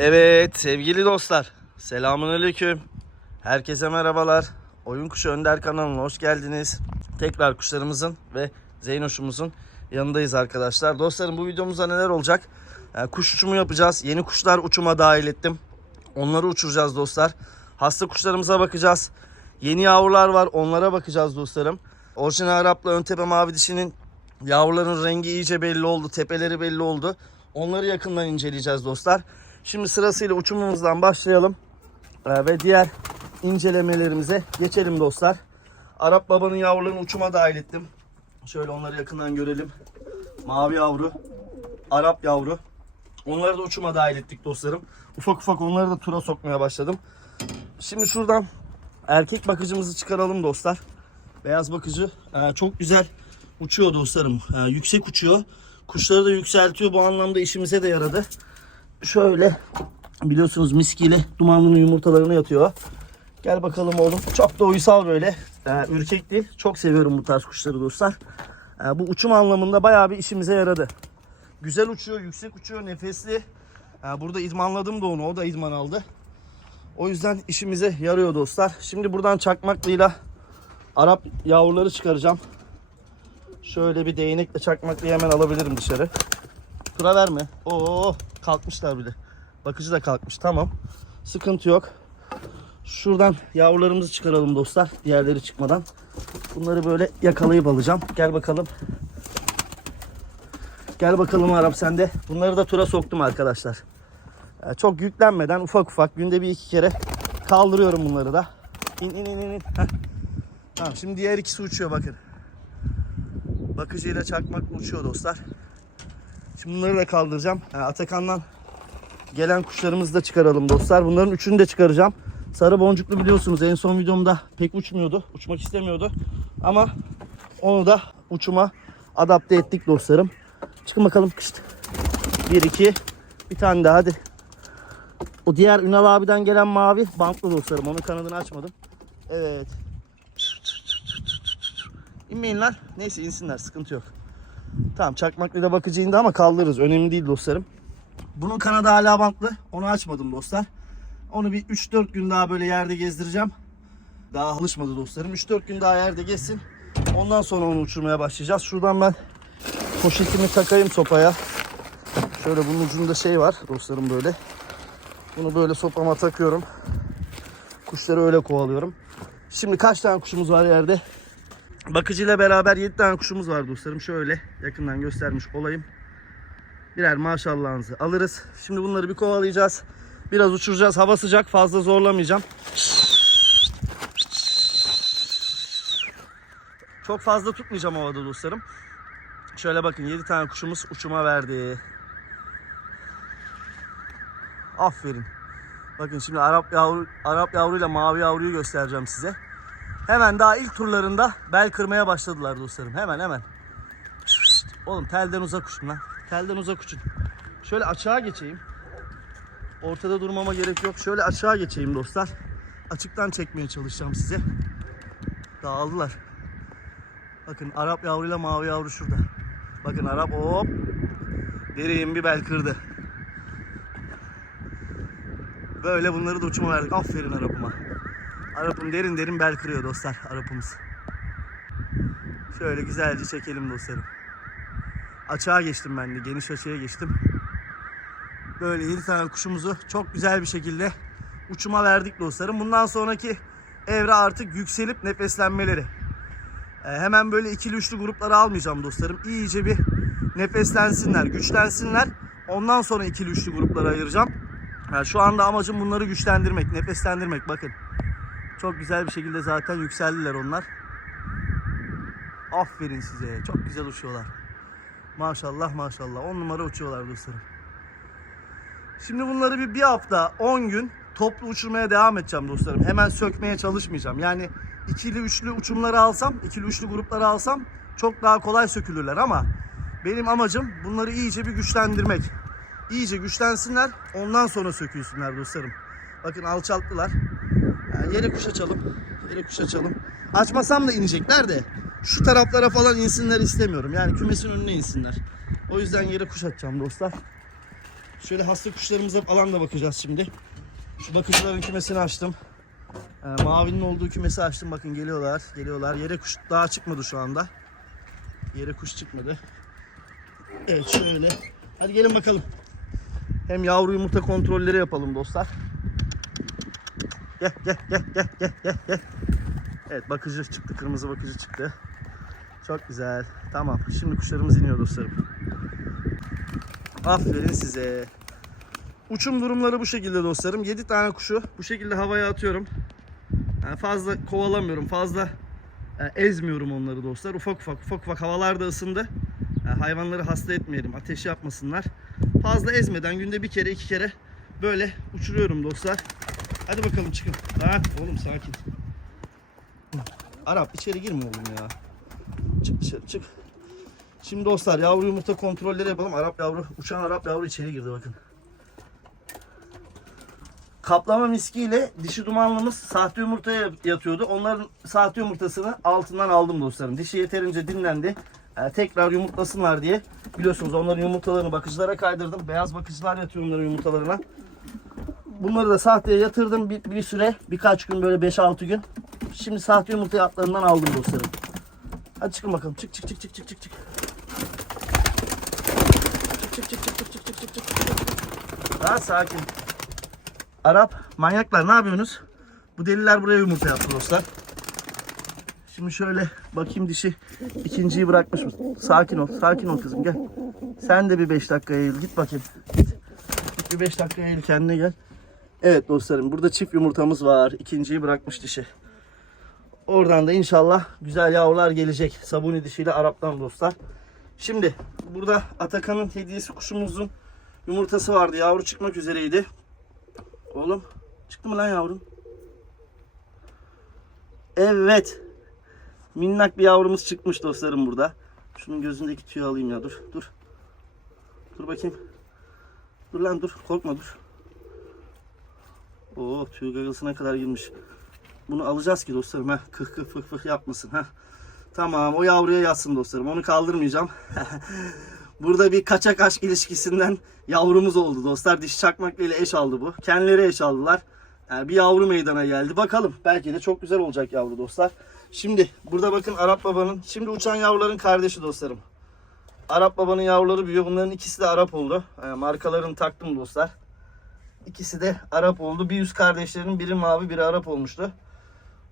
Evet sevgili dostlar. Selamünaleyküm. Herkese merhabalar. Oyun Kuşu Önder kanalına hoş geldiniz. Tekrar kuşlarımızın ve Zeynoş'umuzun yanındayız arkadaşlar. Dostlarım bu videomuzda neler olacak? Ee, kuş uçumu yapacağız. Yeni kuşlar uçuma dahil ettim. Onları uçuracağız dostlar. Hasta kuşlarımıza bakacağız. Yeni yavrular var onlara bakacağız dostlarım. Orijinal Arap'la ön tepe mavi dişinin yavruların rengi iyice belli oldu. Tepeleri belli oldu. Onları yakından inceleyeceğiz dostlar. Şimdi sırasıyla uçumumuzdan başlayalım. Ee, ve diğer incelemelerimize geçelim dostlar. Arap babanın yavrularını uçuma dahil ettim. Şöyle onları yakından görelim. Mavi yavru, Arap yavru. Onları da uçuma dahil ettik dostlarım. Ufak ufak onları da tura sokmaya başladım. Şimdi şuradan erkek bakıcımızı çıkaralım dostlar. Beyaz bakıcı e, çok güzel uçuyor dostlarım. E, yüksek uçuyor. Kuşları da yükseltiyor. Bu anlamda işimize de yaradı. Şöyle biliyorsunuz miskiyle dumanlının yumurtalarını yatıyor. Gel bakalım oğlum. Çok da uysal böyle. E, ürkek değil. Çok seviyorum bu tarz kuşları dostlar. E, bu uçum anlamında bayağı bir işimize yaradı. Güzel uçuyor, yüksek uçuyor, nefesli. E, burada idmanladım da onu. O da idman aldı. O yüzden işimize yarıyor dostlar. Şimdi buradan çakmaklıyla Arap yavruları çıkaracağım. Şöyle bir değnekle çakmaklıyı hemen alabilirim dışarı. Tura verme. Oo kalkmışlar bile. Bakıcı da kalkmış. Tamam. Sıkıntı yok. Şuradan yavrularımızı çıkaralım dostlar. Diğerleri çıkmadan. Bunları böyle yakalayıp alacağım. Gel bakalım. Gel bakalım Arap sende. Bunları da tura soktum arkadaşlar. Ee, Çok yüklenmeden ufak ufak günde bir iki kere kaldırıyorum bunları da. İn in in in. in. Tamam şimdi diğer ikisi uçuyor bakın. Bakıcıyla çakmakla uçuyor dostlar. Şimdi bunları da kaldıracağım. Atakan'dan gelen kuşlarımızı da çıkaralım dostlar. Bunların üçünü de çıkaracağım. Sarı boncuklu biliyorsunuz en son videomda pek uçmuyordu. Uçmak istemiyordu. Ama onu da uçuma adapte ettik dostlarım. Çıkın bakalım. Kışt. Bir iki. Bir tane daha hadi. O diğer Ünal abiden gelen mavi bantlı dostlarım. Onun kanadını açmadım. Evet. İnmeyin lan. Neyse insinler sıkıntı yok. Tamam çakmaklı da bakıcı indi ama kaldırırız. Önemli değil dostlarım. Bunun kanadı hala bantlı. Onu açmadım dostlar. Onu bir 3-4 gün daha böyle yerde gezdireceğim. Daha alışmadı dostlarım. 3-4 gün daha yerde gezsin. Ondan sonra onu uçurmaya başlayacağız. Şuradan ben poşetimi takayım sopaya. Şöyle bunun ucunda şey var dostlarım böyle. Bunu böyle sopama takıyorum. Kuşları öyle kovalıyorum. Şimdi kaç tane kuşumuz var yerde? Bakıcıyla beraber 7 tane kuşumuz var dostlarım. Şöyle yakından göstermiş olayım. Birer maşallahınızı alırız. Şimdi bunları bir kovalayacağız. Biraz uçuracağız. Hava sıcak. Fazla zorlamayacağım. Çok fazla tutmayacağım havada dostlarım. Şöyle bakın 7 tane kuşumuz uçuma verdi. Aferin. Bakın şimdi Arap yavru Arap yavruyla mavi yavruyu göstereceğim size. Hemen daha ilk turlarında bel kırmaya başladılar dostlarım. Hemen hemen. Oğlum telden uzak uçun lan. Telden uzak uçun. Şöyle açığa geçeyim. Ortada durmama gerek yok. Şöyle açığa geçeyim dostlar. Açıktan çekmeye çalışacağım size. Dağıldılar. Bakın Arap yavruyla mavi yavru şurada. Bakın Arap hop. Derin bir bel kırdı. Böyle bunları da uçuma verdik. Aferin Arap'ıma. Arap'ım derin derin bel kırıyor dostlar Arap'ımız. Şöyle güzelce çekelim dostlarım. Açığa geçtim ben de. Geniş açıya geçtim. Böyle 7 tane kuşumuzu çok güzel bir şekilde uçuma verdik dostlarım. Bundan sonraki evre artık yükselip nefeslenmeleri. Ee, hemen böyle ikili üçlü grupları almayacağım dostlarım. İyice bir nefeslensinler, güçlensinler. Ondan sonra ikili üçlü gruplara ayıracağım. Yani şu anda amacım bunları güçlendirmek, nefeslendirmek. Bakın. Çok güzel bir şekilde zaten yükseldiler onlar. Aferin size. Çok güzel uçuyorlar. Maşallah maşallah. 10 numara uçuyorlar dostlarım. Şimdi bunları bir, bir hafta 10 gün toplu uçurmaya devam edeceğim dostlarım. Hemen sökmeye çalışmayacağım. Yani ikili üçlü uçumları alsam, ikili üçlü grupları alsam çok daha kolay sökülürler ama benim amacım bunları iyice bir güçlendirmek. İyice güçlensinler ondan sonra sökülsünler dostlarım. Bakın alçalttılar. Yani yere kuş açalım. Yere kuş açalım. Açmasam da inecekler de şu taraflara falan insinler istemiyorum. Yani kümesin önüne insinler. O yüzden yere kuş atacağım dostlar. Şöyle hasta kuşlarımıza falan da bakacağız şimdi. Şu bakıcıların kümesini açtım. Ee, mavinin olduğu kümesi açtım. Bakın geliyorlar, geliyorlar. Yere kuş daha çıkmadı şu anda. Yere kuş çıkmadı. Evet şöyle. Hadi gelin bakalım. Hem yavru yumurta kontrolleri yapalım dostlar. Gel gel gel gel gel gel gel. Evet bakıcı çıktı. Kırmızı bakıcı çıktı. Çok güzel. Tamam. Şimdi kuşlarımız iniyor dostlarım. Aferin size. Uçum durumları bu şekilde dostlarım. 7 tane kuşu bu şekilde havaya atıyorum. Yani fazla kovalamıyorum. Fazla e, ezmiyorum onları dostlar. Ufak ufak ufak ufak havalar da ısındı. E, hayvanları hasta etmeyelim. Ateş yapmasınlar. Fazla ezmeden günde bir kere iki kere böyle uçuruyorum dostlar. Hadi bakalım çıkın. Rahat oğlum sakin. Arap içeri girme oğlum ya. Çık dışarı çık. Şimdi dostlar yavru yumurta kontrolleri yapalım. Arap yavru, uçan Arap yavru içeri girdi bakın. Kaplama miskiyle dişi dumanlımız sahte yumurtaya yatıyordu. Onların sahte yumurtasını altından aldım dostlarım. Dişi yeterince dinlendi. Ee, tekrar yumurtlasınlar diye. Biliyorsunuz onların yumurtalarını bakıcılara kaydırdım. Beyaz bakıcılar yatıyor onların yumurtalarına. Bunları da sahteye yatırdım bir, bir süre. Birkaç gün böyle 5-6 gün. Şimdi sahte yumurta yatlarından aldım dostlarım. Hadi çıkın bakalım. Çık çık çık çık çık çık çık. Çık çık çık çık çık çık çık çık çık. Daha sakin. Arap manyaklar ne yapıyorsunuz? Bu deliler buraya yumurta yaptı dostlar. Şimdi şöyle bakayım dişi ikinciyi bırakmış mı? Sakin ol, sakin ol kızım gel. Sen de bir 5 dakika eğil git bakayım. Git bir 5 dakika eğil kendine gel. Evet dostlarım burada çift yumurtamız var. İkinciyi bırakmış dişi. Oradan da inşallah güzel yavrular gelecek. Sabuni dişiyle Arap'tan dostlar. Şimdi burada Atakan'ın hediyesi kuşumuzun yumurtası vardı. Yavru çıkmak üzereydi. Oğlum çıktı mı lan yavrum? Evet. Minnak bir yavrumuz çıkmış dostlarım burada. Şunun gözündeki tüyü alayım ya dur dur. Dur bakayım. Dur lan dur korkma dur. Oo tüy gagasına kadar girmiş. Bunu alacağız ki dostlarım ha. Kıh kıh fıh fıh yapmasın ha. Tamam o yavruya yatsın dostlarım. Onu kaldırmayacağım. Burada bir kaçak aşk ilişkisinden yavrumuz oldu dostlar. Diş çakmaklı ile eş aldı bu. Kendileri eş aldılar. Yani bir yavru meydana geldi. Bakalım. Belki de çok güzel olacak yavru dostlar. Şimdi burada bakın Arap babanın. Şimdi uçan yavruların kardeşi dostlarım. Arap babanın yavruları büyüyor. Bunların ikisi de Arap oldu. Yani markalarını taktım dostlar. İkisi de Arap oldu. Bir yüz kardeşlerin biri mavi biri Arap olmuştu.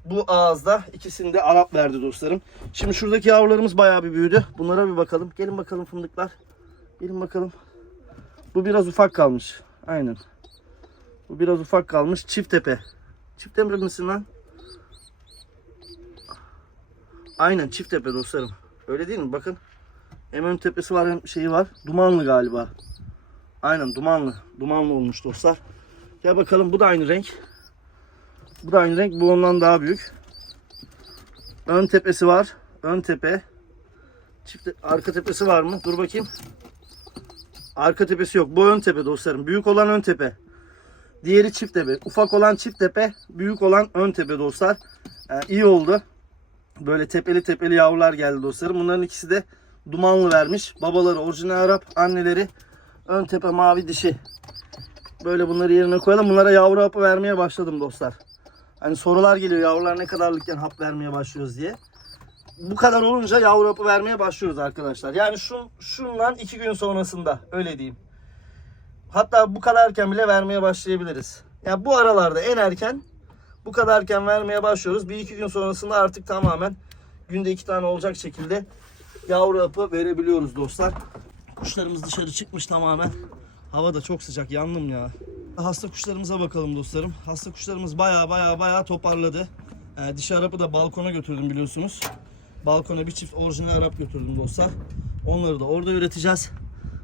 Bu ağızda ikisini de Arap verdi dostlarım. Şimdi şuradaki yavrularımız bayağı bir büyüdü. Bunlara bir bakalım. Gelin bakalım fındıklar. Gelin bakalım. Bu biraz ufak kalmış. Aynen. Bu biraz ufak kalmış. Çift tepe. Çift tepe misin lan? Aynen çift tepe dostlarım. Öyle değil mi? Bakın. Hem ön tepesi var hem şeyi var. Dumanlı galiba. Aynen dumanlı. Dumanlı olmuş dostlar. Gel bakalım bu da aynı renk. Bu da aynı renk. Bu ondan daha büyük. Ön tepesi var. Ön tepe. Çift arka tepesi var mı? Dur bakayım. Arka tepesi yok. Bu ön tepe dostlarım. Büyük olan ön tepe. Diğeri çift tepe. Ufak olan çift tepe. Büyük olan ön tepe dostlar. Ee, iyi oldu. Böyle tepeli tepeli yavrular geldi dostlarım. Bunların ikisi de dumanlı vermiş. Babaları orijinal Arap. Anneleri ön tepe mavi dişi. Böyle bunları yerine koyalım. Bunlara yavru hapı vermeye başladım dostlar. Hani sorular geliyor yavrular ne kadarlıkken hap vermeye başlıyoruz diye. Bu kadar olunca yavru hapı vermeye başlıyoruz arkadaşlar. Yani şun, şundan iki gün sonrasında öyle diyeyim. Hatta bu kadar erken bile vermeye başlayabiliriz. Yani bu aralarda en erken bu kadar erken vermeye başlıyoruz. Bir iki gün sonrasında artık tamamen günde iki tane olacak şekilde yavru hapı verebiliyoruz dostlar. Kuşlarımız dışarı çıkmış tamamen. Hava da çok sıcak yandım ya. Hasta kuşlarımıza bakalım dostlarım. Hasta kuşlarımız baya baya baya toparladı. Ee, dişi Arap'ı da balkona götürdüm biliyorsunuz. Balkona bir çift orijinal Arap götürdüm dostlar. Onları da orada üreteceğiz.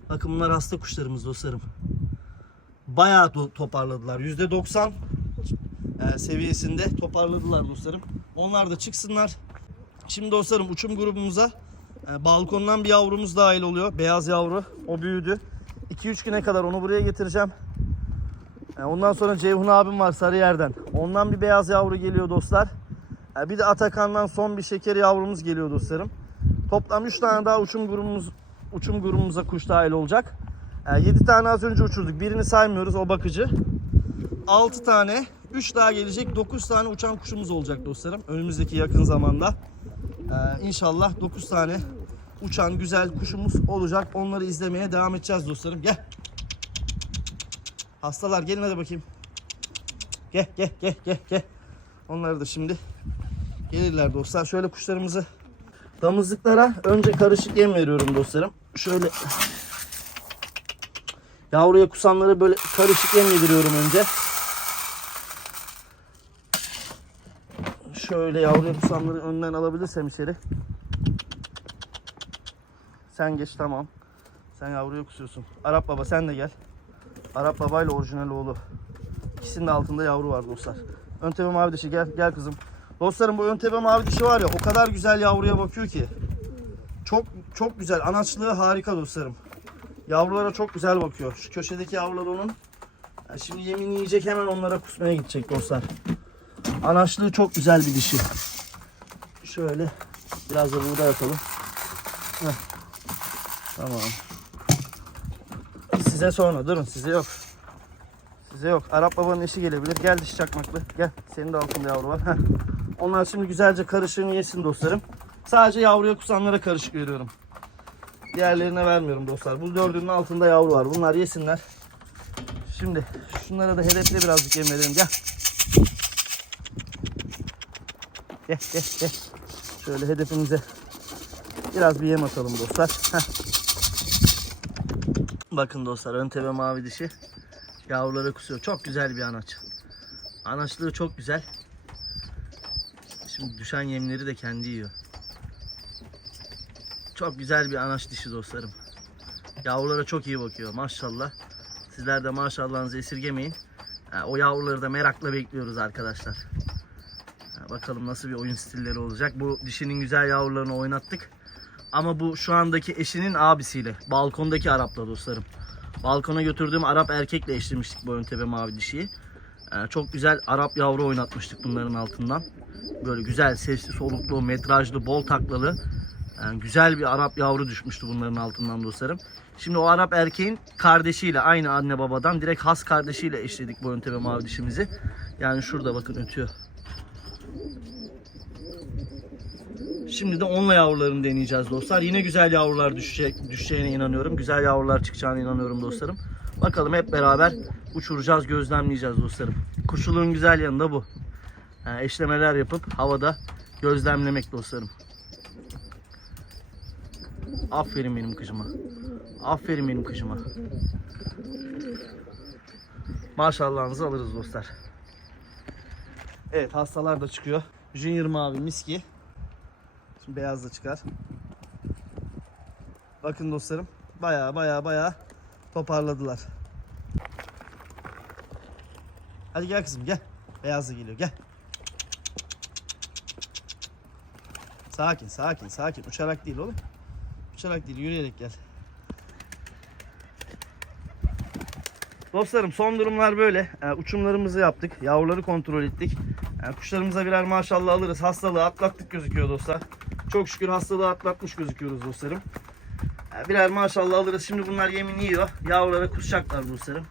Bakın bunlar hasta kuşlarımız dostlarım. Bayağı to- toparladılar. %90 e, seviyesinde toparladılar dostlarım. Onlar da çıksınlar. Şimdi dostlarım uçum grubumuza balkondan bir yavrumuz dahil oluyor. Beyaz yavru. O büyüdü. 2-3 güne kadar onu buraya getireceğim. E, ondan sonra Ceyhun abim var Sarıyer'den. Ondan bir beyaz yavru geliyor dostlar. E, bir de Atakan'dan son bir şeker yavrumuz geliyor dostlarım. Toplam 3 tane daha uçum grubumuz uçum grubumuza kuş dahil olacak. 7 tane az önce uçurduk. Birini saymıyoruz o bakıcı. 6 tane, 3 daha gelecek. 9 tane uçan kuşumuz olacak dostlarım. Önümüzdeki yakın zamanda. Ee, inşallah 9 tane uçan güzel kuşumuz olacak. Onları izlemeye devam edeceğiz dostlarım. Gel. Hastalar gelin hadi bakayım. Gel gel gel gel gel. Onları da şimdi gelirler dostlar. Şöyle kuşlarımızı damızlıklara önce karışık yem veriyorum dostlarım. Şöyle yavruya kusanları böyle karışık yem yediriyorum önce. Şöyle yavruya kusanları önden alabilirsem içeri. Sen geç tamam. Sen yavruya kusuyorsun. Arap baba sen de gel. Arap babayla orijinal oğlu. İkisinin de altında yavru var dostlar. Ön tepe mavi dişi gel gel kızım. Dostlarım bu ön tepe mavi dişi var ya o kadar güzel yavruya bakıyor ki. Çok çok güzel. Anaçlığı harika dostlarım. Yavrulara çok güzel bakıyor. Şu köşedeki yavrular onun. Ya şimdi yemin yiyecek hemen onlara kusmaya gidecek dostlar. Anaçlığı çok güzel bir dişi. Şöyle biraz da buğday atalım. Heh. Tamam. Size sonra durun size yok. Size yok. Arap babanın eşi gelebilir. Gel dişi çakmaklı. Gel. Senin de altında yavru var. Heh. Onlar şimdi güzelce karışığını yesin dostlarım. Sadece yavruya kusanlara karışık veriyorum. Diğerlerine vermiyorum dostlar. Bu dördünün altında yavru var. Bunlar yesinler. Şimdi şunlara da hedefle birazcık yem verelim. Gel. Gel gel gel. Şöyle hedefimize biraz bir yem atalım dostlar. Bakın dostlar ön tepe mavi dişi. Yavruları kusuyor. Çok güzel bir anaç. Anaçlığı çok güzel. Şimdi düşen yemleri de kendi yiyor. Çok güzel bir anaç dişi dostlarım. Yavrulara çok iyi bakıyor maşallah. Sizler de maşallahınızı esirgemeyin. O yavruları da merakla bekliyoruz arkadaşlar. Bakalım nasıl bir oyun stilleri olacak. Bu dişinin güzel yavrularını oynattık. Ama bu şu andaki eşinin abisiyle. Balkondaki Arap'la dostlarım. Balkona götürdüğüm Arap erkekle eşlemiştik bu ön tepe mavi dişiyi. Ee, çok güzel Arap yavru oynatmıştık bunların altından. Böyle güzel sesli soluklu, metrajlı, bol taklalı. Yani güzel bir Arap yavru düşmüştü bunların altından dostlarım. Şimdi o Arap erkeğin kardeşiyle aynı anne babadan direkt has kardeşiyle eşledik bu ön tepe mavi dişimizi. Yani şurada bakın ötüyor. Şimdi de onunla yavrularını deneyeceğiz dostlar. Yine güzel yavrular düşecek, düşeceğine inanıyorum. Güzel yavrular çıkacağına inanıyorum dostlarım. Bakalım hep beraber uçuracağız, gözlemleyeceğiz dostlarım. Kuşçuluğun güzel yanı da bu. Yani eşlemeler yapıp havada gözlemlemek dostlarım. Aferin benim kızıma. Aferin benim kızıma. Maşallahınızı alırız dostlar. Evet hastalar da çıkıyor. Junior mavi miski. Şimdi beyaz da çıkar. Bakın dostlarım. Baya baya baya toparladılar. Hadi gel kızım gel. Beyaz da geliyor gel. Sakin sakin sakin. Uçarak değil oğlum. Uçarak değil yürüyerek gel. Dostlarım son durumlar böyle. Ee, uçumlarımızı yaptık. Yavruları kontrol ettik. Ee, kuşlarımıza birer maşallah alırız. Hastalığı atlattık gözüküyor dostlar. Çok şükür hastalığı atlatmış gözüküyoruz dostlarım. Ee, birer maşallah alırız. Şimdi bunlar yemini yiyor. Yavrulara kusacaklar dostlarım.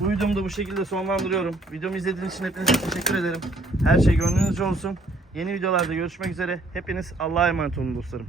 Videomu da bu şekilde sonlandırıyorum. Videomu izlediğiniz için hepinize teşekkür ederim. Her şey gönlünüzce olsun. Yeni videolarda görüşmek üzere. Hepiniz Allah'a emanet olun dostlarım.